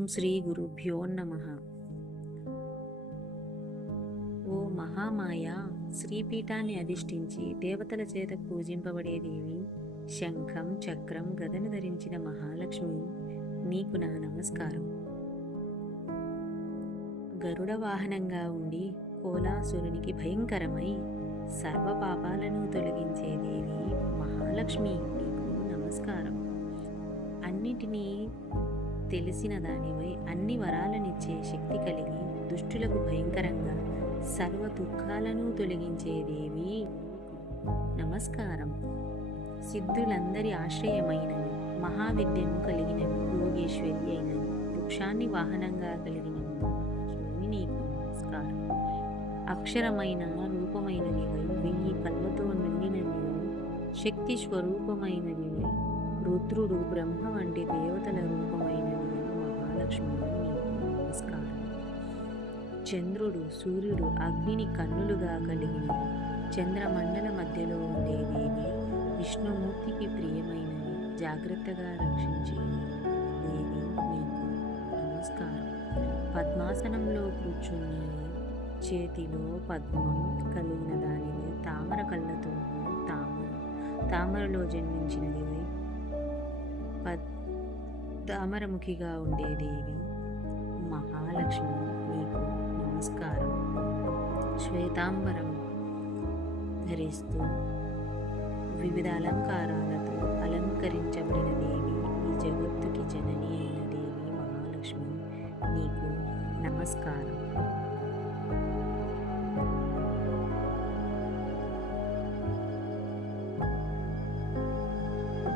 ఓం శ్రీ గురుభ్యో నమ. ఓ మహామాయ శ్రీపీఠాన్ని అధిష్ఠించి దేవతల చేత పూజింపబడే దేవి శంఖం చక్రం గదను ధరించిన మహాలక్ష్మి నీకు నా నమస్కారం. గరుడ వాహనంగా ఉండి కోలాసురునికి భయంకరమై సర్వ పాపాలను తొలగించే దేవి మహాలక్ష్మి నీకు నమస్కారం. అన్నిటినీ తెలిసిన దానివై అన్ని వరాలనిచ్చే శక్తి కలిగి దుష్టులకు భయంకరంగా సర్వ దుఃఖాలను తొలగించే దేవి. నమస్కారం. సిద్ధులందరి ఆశ్రయమైనవి మహావిద్యను కలిగినవి యోగేశ్వరి అయిన వృక్షాన్ని వాహనంగా కలిగిన నీకు నమస్కారం. అక్షరమైన రూపమైనది వెయ్యి కళ్ళతో నిండినవి శక్తి స్వరూపమైనది రుద్రుడు బ్రహ్మ వంటి దేవతల రూపమైనవి మహాలక్ష్మి నీకు నమస్కారం. చంద్రుడు సూర్యుడు అగ్నిని కన్నులుగా కలిగిన చంద్రమండల మధ్యలో ఉండే దేవి విష్ణుమూర్తికి ప్రియమైనవి జాగ్రత్తగా రక్షించే దేవి నీకు నమస్కారం. పద్మాసనంలో కూర్చుని చేతిలో పద్మం కలిగిన దానిని తామర కళ్ళతో తామర తామరలో జన్మించినది తామరముఖిగా ఉండే దేవి మహాలక్ష్మి నీకు నమస్కారం. శ్వేతాంబరం ధరిస్తూ వివిధ అలంకారాలతో అలంకరించబడిన దేవి ఈ జగత్తుకి జనని అయిన దేవి మహాలక్ష్మి నీకు నమస్కారం.